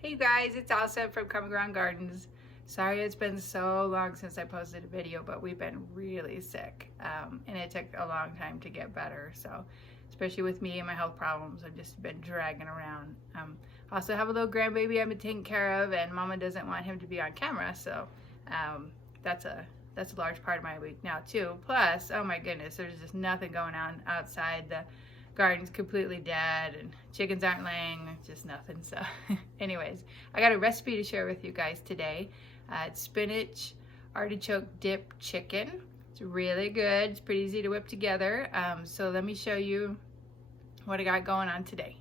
Hey guys, it's Elsa from Common Ground Gardens. Sorry it's been so long since I posted a video, but we've been really sick and it took a long time to get better. So especially with me and my health problems, I've just been dragging around. I also have a little grandbaby I've been taking care of, and Mama doesn't want him to be on camera, so that's a large part of my week now too. Plus, oh my goodness, there's just nothing going on outside. The garden's completely dead and chickens aren't laying, just nothing. So anyways, I got a recipe to share with you guys today. It's spinach artichoke dip chicken. It's really good. It's pretty easy to whip together. So let me show you what I got going on today.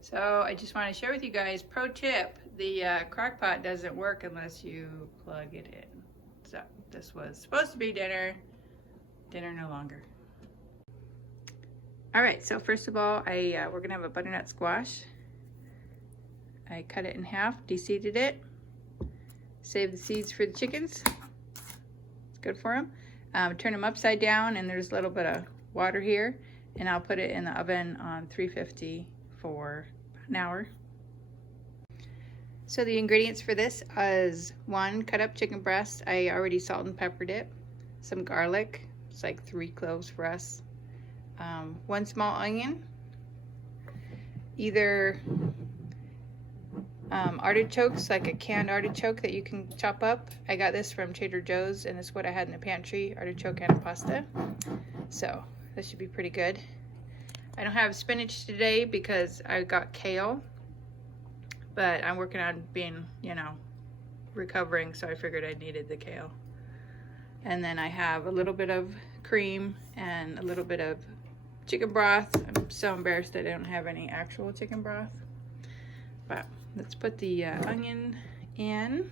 So I just want to share with you guys, pro tip, the crock pot doesn't work unless you plug it in. So this was supposed to be dinner no longer. All right, so first of all, we're gonna have a butternut squash. I cut it in half, de-seeded it, save the seeds for the chickens. It's good for them. Turn them upside down, and there's a little bit of water here, and I'll put it in the oven on 350 for an hour. So the ingredients for this is 1 cut up chicken breast. I already salt and peppered it. Some garlic, it's like 3 cloves for us. 1 small onion, either artichokes, like a canned artichoke that you can chop up. I got this from Trader Joe's, and it's what I had in the pantry, artichoke and pasta. So this should be pretty good. I don't have spinach today because I got kale, but I'm working on being, recovering, so I figured I needed the kale. And then I have a little bit of cream and a little bit of chicken broth. I'm so embarrassed that I don't have any actual chicken broth. But let's put the onion in.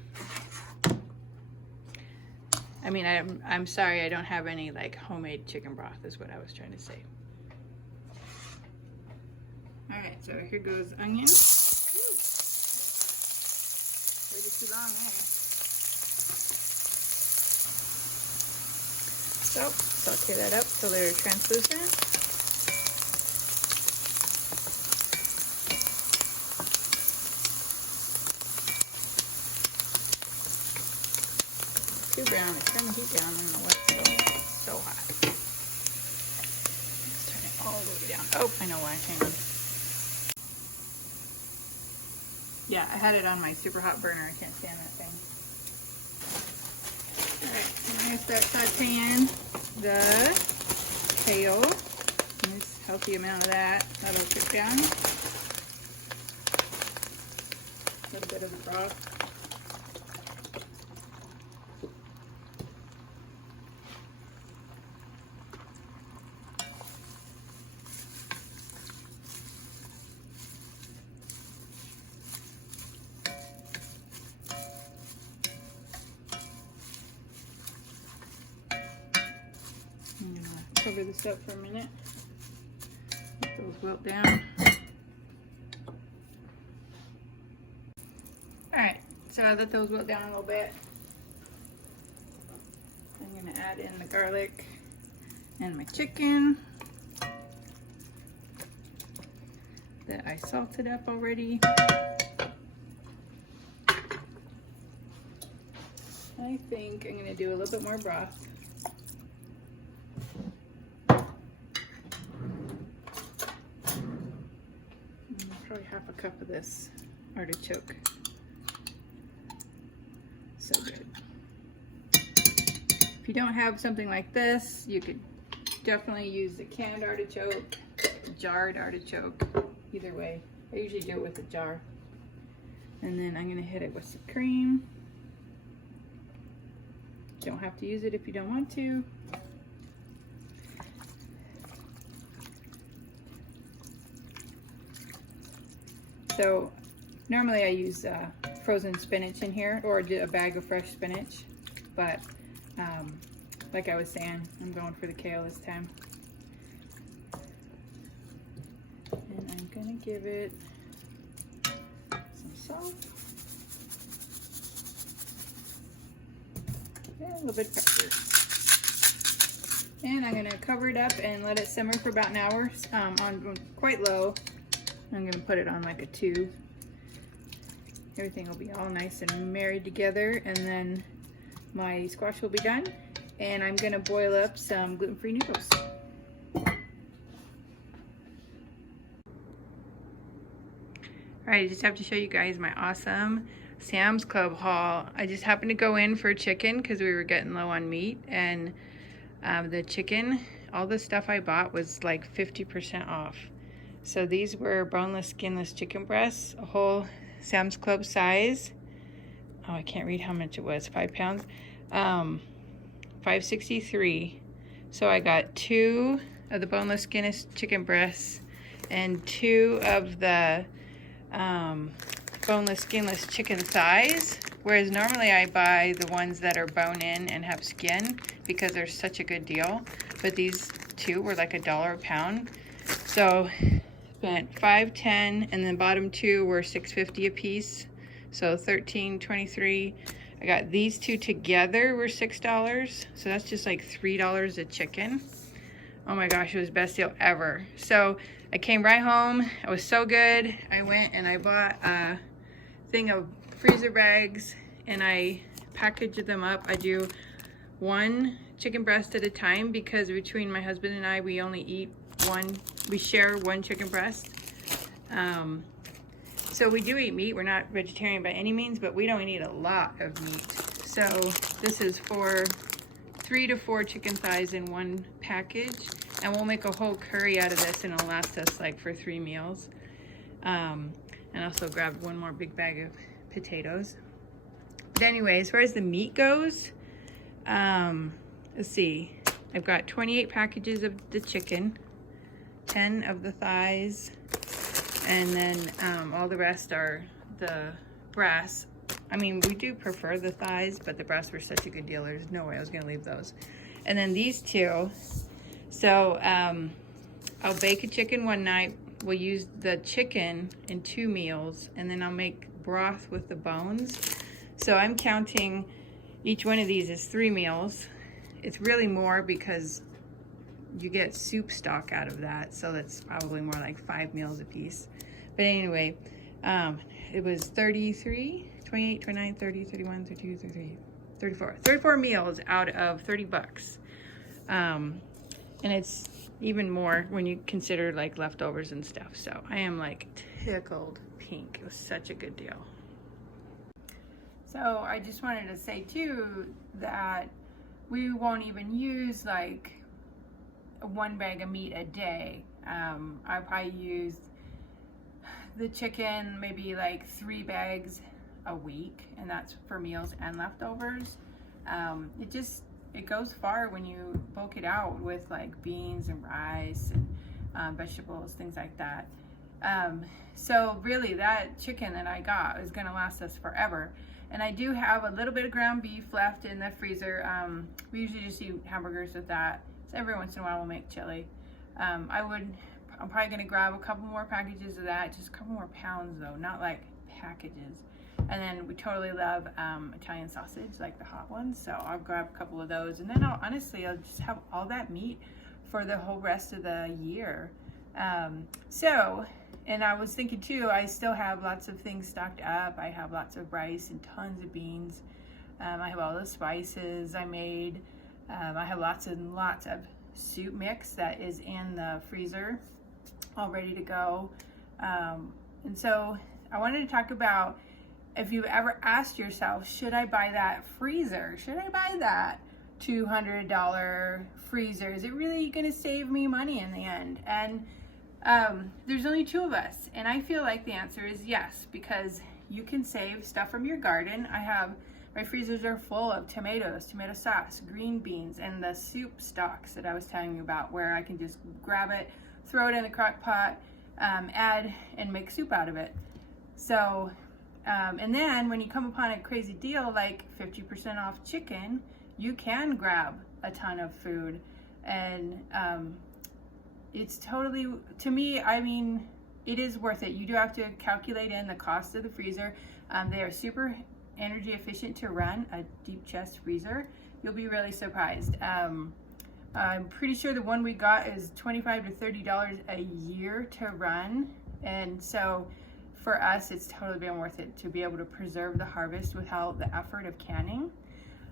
I mean, I'm sorry, I don't have any like homemade chicken broth is what I was trying to say. All right, so here goes onion. Waited too long there. So saute that up till they're translucent. Too brown. I turned the heat down. I don't know what's so hot. Let's turn it all the way down. Oh, I know why. Hang on. Yeah, I had it on my super hot burner. I can't stand that thing. Alright, I'm going to start sauteing the kale. Nice healthy amount of that. That'll cook down. A little bit of the broth. Cover this up for a minute. Let those wilt down. Alright, so I let those wilt down a little bit. I'm going to add in the garlic and my chicken that I salted up already. I think I'm going to do a little bit more broth. Probably half a cup of this artichoke. So good. If you don't have something like this, you could definitely use the canned artichoke, jarred artichoke, either way. I usually do it with a jar. And then I'm going to hit it with some cream. Don't have to use it if you don't want to. So normally I use frozen spinach in here, or a bag of fresh spinach, but like I was saying, I'm going for the kale this time. And I'm gonna give it some salt and a little bit of pepper. And I'm gonna cover it up and let it simmer for about an hour on quite low. I'm gonna put it on like a 2 everything will be all nice and married together, and then my squash will be done, and I'm gonna boil up some gluten-free noodles. All right, I just have to show you guys my awesome Sam's Club haul. I just happened to go in for chicken because we were getting low on meat, and the chicken, all the stuff I bought was like 50% off. So these were boneless, skinless chicken breasts, a whole Sam's Club size. Oh, I can't read how much it was, 5 pounds. $5.63. So I got 2 of the boneless, skinless chicken breasts and 2 of the boneless, skinless chicken thighs, whereas normally I buy the ones that are bone in and have skin because they're such a good deal, but these 2 were like $1 a pound. So spent $5.10, and the bottom 2 were $6.50 a piece, so $13.23. I got these 2 together were $6, so that's just like $3 a chicken. Oh my gosh, it was the best deal ever. So I came right home. It was so good. I went and I bought a thing of freezer bags, and I packaged them up. I do 1 chicken breast at a time because between my husband and I, we only eat 1. We share 1 chicken breast. So we do eat meat. We're not vegetarian by any means, but we don't eat a lot of meat. So this is for 3 to 4 chicken thighs in 1 package, and we'll make a whole curry out of this, and it'll last us like for 3 meals. And also grabbed 1 more big bag of potatoes. But anyway, as far as the meat goes, let's see. I've got 28 packages of the chicken, 10 of the thighs, and then all the rest are the breasts. I mean, we do prefer the thighs, but the breasts were such a good deal, there's no way I was gonna leave those. And then these 2. So I'll bake a chicken one night. We'll use the chicken in 2 meals, and then I'll make broth with the bones. So I'm counting each one of these as 3 meals. It's really more because you get soup stock out of that, so that's probably more like 5 meals a piece. But anyway, it was 33, 28, 29, 30, 31, 32, 33, 34. 34 meals out of $30. And it's even more when you consider like leftovers and stuff. So I am like tickled pink. It was such a good deal. So I just wanted to say too that we won't even use like 1 bag of meat a day. I probably use the chicken maybe like 3 bags a week, and that's for meals and leftovers. It goes far when you bulk it out with like beans and rice and vegetables, things like that. So really that chicken that I got is gonna last us forever. And I do have a little bit of ground beef left in the freezer. We usually just eat hamburgers with that. So every once in a while we'll make chili. I'm probably gonna grab a couple more packages of that, just a couple more pounds though, not like packages. And then we totally love Italian sausage, like the hot ones. So I'll grab a couple of those, and then I'll just have all that meat for the whole rest of the year. And I was thinking too, I still have lots of things stocked up. I have lots of rice and tons of beans. I have all the spices I made. I have lots and lots of soup mix that is in the freezer, all ready to go. And so I wanted to talk about, if you've ever asked yourself, should I buy that freezer? Should I buy that $200 freezer? Is it really gonna save me money in the end? And there's only 2 of us, and I feel like the answer is yes, because you can save stuff from your garden. My freezers are full of tomatoes, tomato sauce, green beans, and the soup stocks that I was telling you about, where I can just grab it, throw it in the crock pot, add and make soup out of it. So, and then when you come upon a crazy deal like 50% off chicken, you can grab a ton of food. And it's totally, to me, I mean, it is worth it. You do have to calculate in the cost of the freezer. They are super energy efficient to run, a deep chest freezer. You'll be really surprised. I'm pretty sure the one we got is $25 to $30 a year to run. And so for us, it's totally been worth it to be able to preserve the harvest without the effort of canning.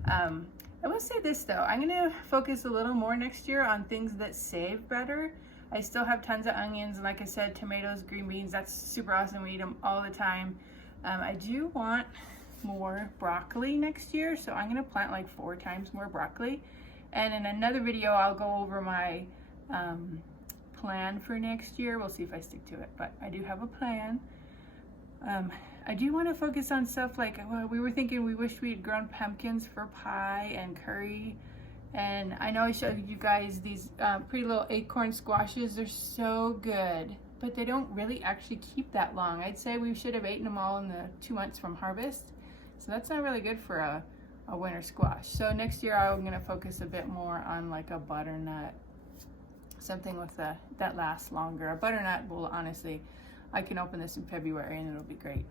I will say this though, I'm gonna focus a little more next year on things that save better. I still have tons of onions, and like I said, tomatoes, green beans, that's super awesome. We eat them all the time. I do want more broccoli next year, so I'm gonna plant like 4 times more broccoli. And in another video, I'll go over my plan for next year. We'll see if I stick to it, but I do have a plan. I do want to focus on stuff like, well, we were thinking we wished we had grown pumpkins for pie and curry. And I know I showed you guys these pretty little acorn squashes. They're so good, but they don't really actually keep that long. I'd say we should have eaten them all in the 2 months from harvest. So that's not really good for a winter squash. So next year I'm going to focus a bit more on like a butternut, something with that lasts longer. A butternut will, honestly, I can open this in February and it'll be great.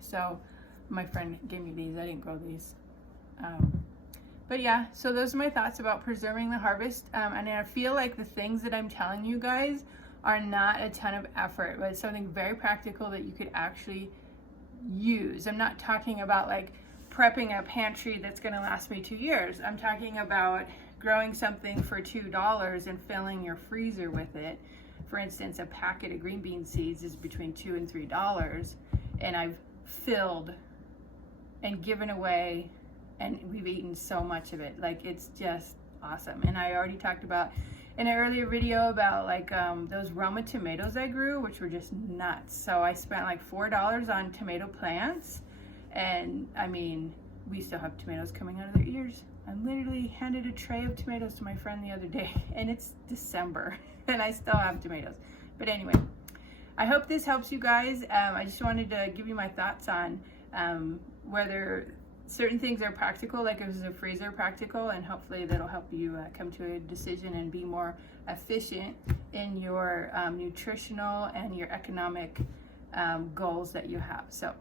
So my friend gave me these. I didn't grow these. But yeah, so those are my thoughts about preserving the harvest. And I feel like the things that I'm telling you guys are not a ton of effort, but it's something very practical that you could actually use. I'm not talking about like prepping a pantry that's going to last me 2 years. I'm talking about growing something for $2 and filling your freezer with it. For instance, a packet of green bean seeds is between $2 and $3, and I've filled and given away, and we've eaten so much of it. Like, it's just awesome. And I already talked about in an earlier video about like those Roma tomatoes I grew, which were just nuts. So I spent like $4 on tomato plants, and I mean, we still have tomatoes coming out of their ears. I literally handed a tray of tomatoes to my friend the other day, and it's December and I still have tomatoes. But anyway, I hope this helps you guys. I just wanted to give you my thoughts on whether certain things are practical, like is a freezer practical, and hopefully that'll help you come to a decision and be more efficient in your nutritional and your economic goals that you have. So